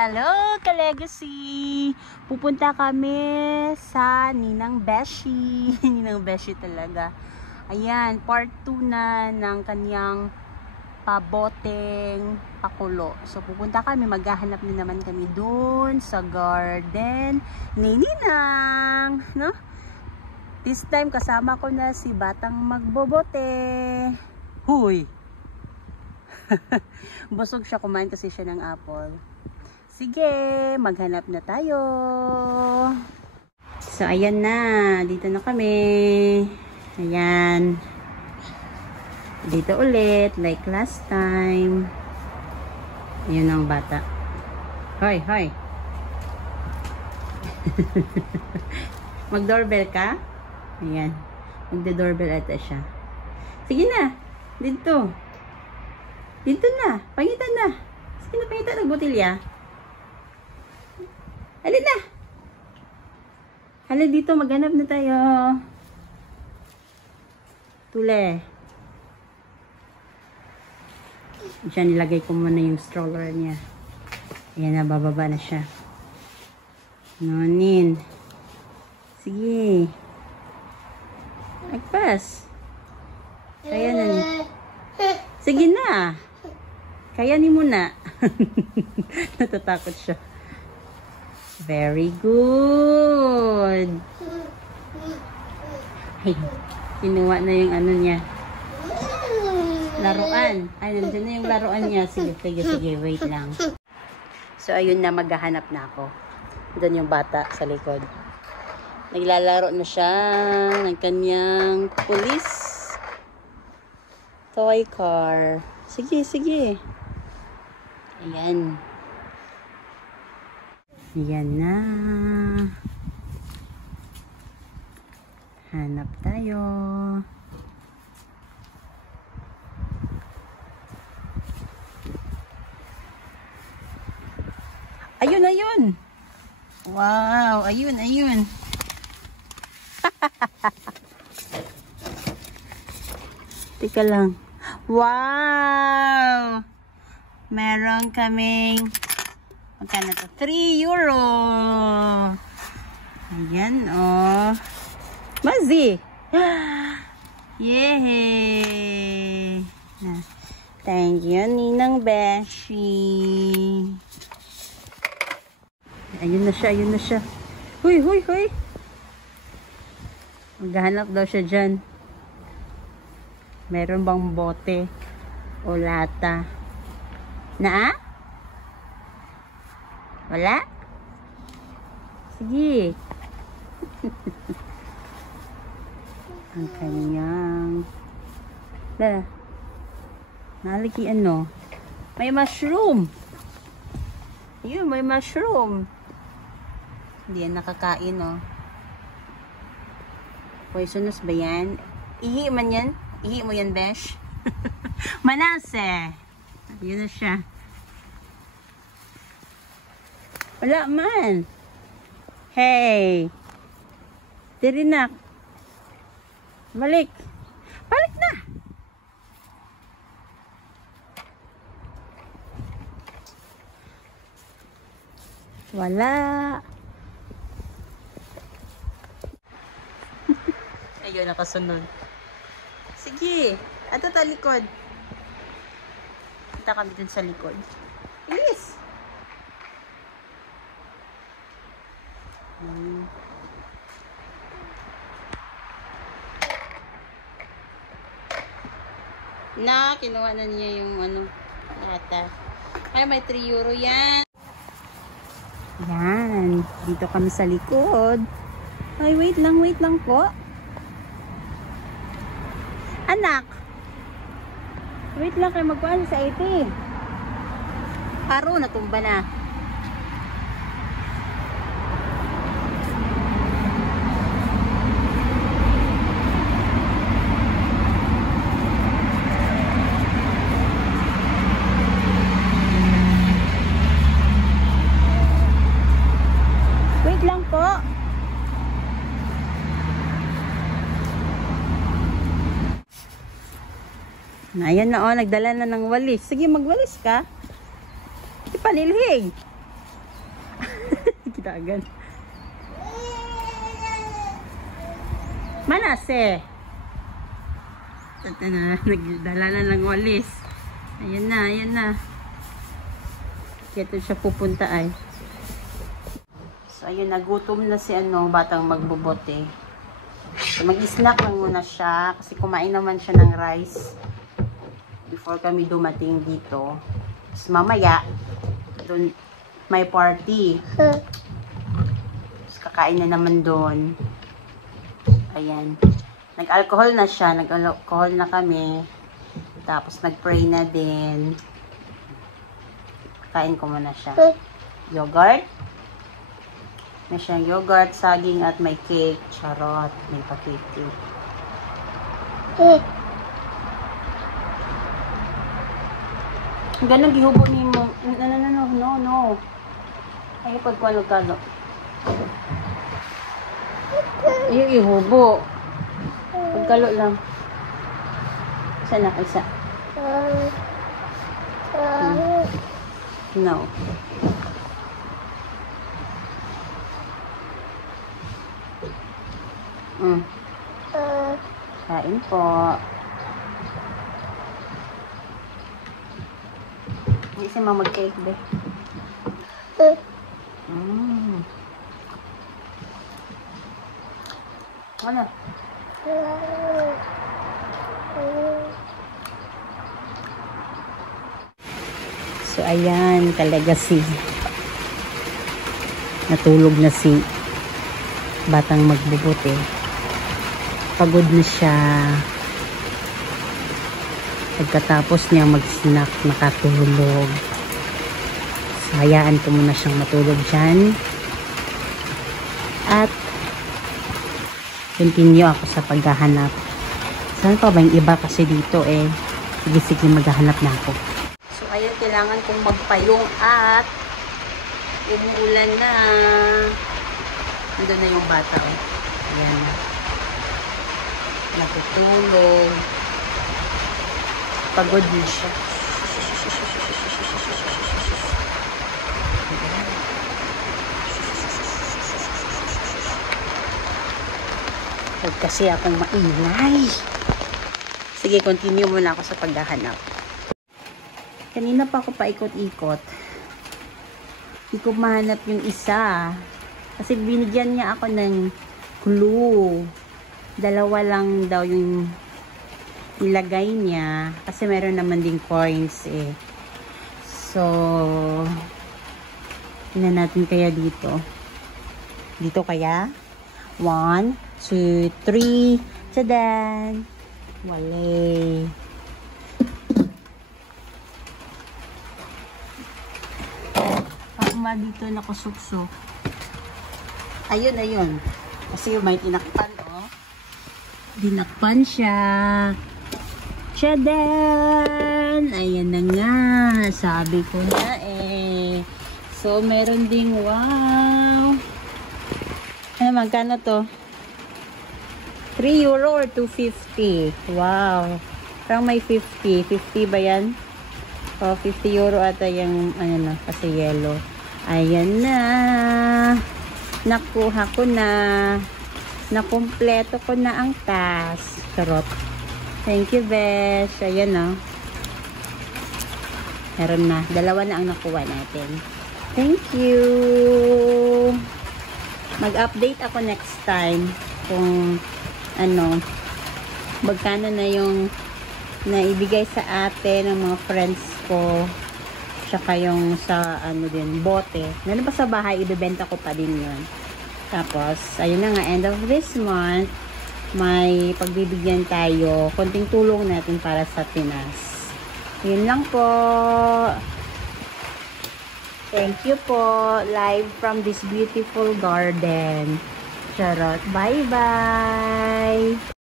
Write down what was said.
Hello, ka-legacy! Pupunta kami sa Ninang Beshi. Ninang Beshi talaga. Ayan, part 2 na ng kanyang paboteng pakulo. So, pupunta kami. Maghahanap din naman kami dun sa garden ni Ninang. No? This time, kasama ko na si Batang Magbobote. Huy! Busog siya, kumain kasi siya ng apple. Sige, maghanap na tayo. So, ayan na. Dito na kami. Ayan. Dito ulit, like last time. Ayan ang bata. Hoy, hoy. Mag-doorbell ka? Ayan. Magde-doorbell ata siya. Sige na. Dito. Dito na. Pangitan na. Sige na, pangitan ng botilya. Halin na. Halin dito, maghanap na tayo. Tule. Diyan, nilagay ko muna yung stroller niya. Ayan na, bababa na siya. Nonin. Sige. Agpas. Kaya na ni. Sige na. Kaya ni muna. Natatakot siya. Very good. Ay, kinuha na yung ano niya. Laruan. Ay, nandiyan na yung laruan niya. Sige, sige, sige. Wait lang. So, ayun na. Maghahanap na ako. Doon yung bata sa likod. Naglalaro na siya ng kanyang police toy car. Sige, sige. Ayan. Ayan na. Hanap tayo. Ayun, ayun. Wow, ayun, ayun. Teka lang. Wow! Meron kaming magkano to? 3 euro. Ayan, oh. Mazi! Yehey! Thank you, Ninang Beshi. Ayun na siya, ayun na siya. Huy, huy, huy! Maghahanap daw siya dyan. Meron bang bote o lata? Na? Wala? Sige. Ang kanyang naliki ano? May mushroom. Ayun, may mushroom. Hindi yan nakakain, oh. Poisonous ba yan? Ihi man yan? Ihi mo yan, besh? Manase. Yun na siya. Wala man. Hey. Dirinak. Balik. Balik na. Wala. Ayun, nakasunod. Sige. Ato ta likod. Kita kami dun sa likod. Please. Na, kinuha na niya yung ano, ata. Ay, may 3 euro yan. Yan. Dito kami sa likod. Ay, wait lang po. Anak. Wait lang kayo magkuhan sa 80. Paro, natumba na. Wait lang po. Ayan na, oh, nagdala na ng walis. Sige, magwalis ka. Ipalilhig. kita agad. Manase. Tata na, nagdala na lang walis. Ayan na, ayan na. Kaya siya pupunta ay. So, ayun, nagutom na si batang magbobote. So, mag-snack lang muna siya. Kasi kumain naman siya ng rice before kami dumating dito. Tapos mamaya, doon may party. Tapos kakain na naman doon. Ayan. Nag-alcohol na siya. Nag-alcohol na kami. Tapos nag-pray na din. Kain ko muna siya. Yogurt. May siyang yogurt, saging at may cake. Charot. May pa-cake. Ganun gihubo ni mo. No. Ay, pagkwalo-kalo. Ay, ihubo. Pagkalo lang. Isa na, isa. No. Kain po. Hindi si mama mag-cake, be. Ano? So, ayan, talaga natulog na si batang magbubuti. Pagod na siya. Pagkatapos niya mag-snack, nakatulog. So, hayaan ko muna siyang matulog dyan. At continue ako sa paghahanap. Saan pa ba yung iba kasi dito eh? Sige, maghahanap na ako. So, ayun, kailangan kong magpayong at umuulan na. Nandun na yung bata eh. Ayan. Natutulog. Pagod na siya. Huwag kasi akong maingay. Sige, continue muna ako sa paghahanap. Kanina pa ako paikot-ikot. Hindi ko mahanap yung isa. Kasi binigyan niya ako ng clue. Dalawa lang daw yung ilagay niya. Kasi meron naman ding coins eh. So, tingnan natin kaya dito. Dito kaya? 1, 2, 3. Tadan! Wale. Pakuma dito nakusukso. Ayun. Kasi may tinakpan, oh. Dinakpan siya. Tadan! Ayan na nga. Sabi ko na eh. So, meron ding wow. Ano, magkano to? 3 euro or 250? Wow. Parang may 50. 50 ba yan? O, 50 euro ata yung, ano na, kasi yellow. Ayan na. Nakuha ko na. Nakumpleto ko na ang task. Charot. Thank you, Besh. Ayan na. Meron na. Dalawa na ang nakuha natin. Thank you. Mag-update ako next time kung ano, magkano na yung naibigay sa ate ng mga friends ko, tsaka yung sa ano din, bote. Meron pa sa bahay, ibebenta ko pa din yun. Tapos, ayun na nga, end of this month, may pagbibigyan tayo, konting tulong natin para sa Pinas. Yun lang po. Thank you po, live from this beautiful garden. Charot. Bye-bye!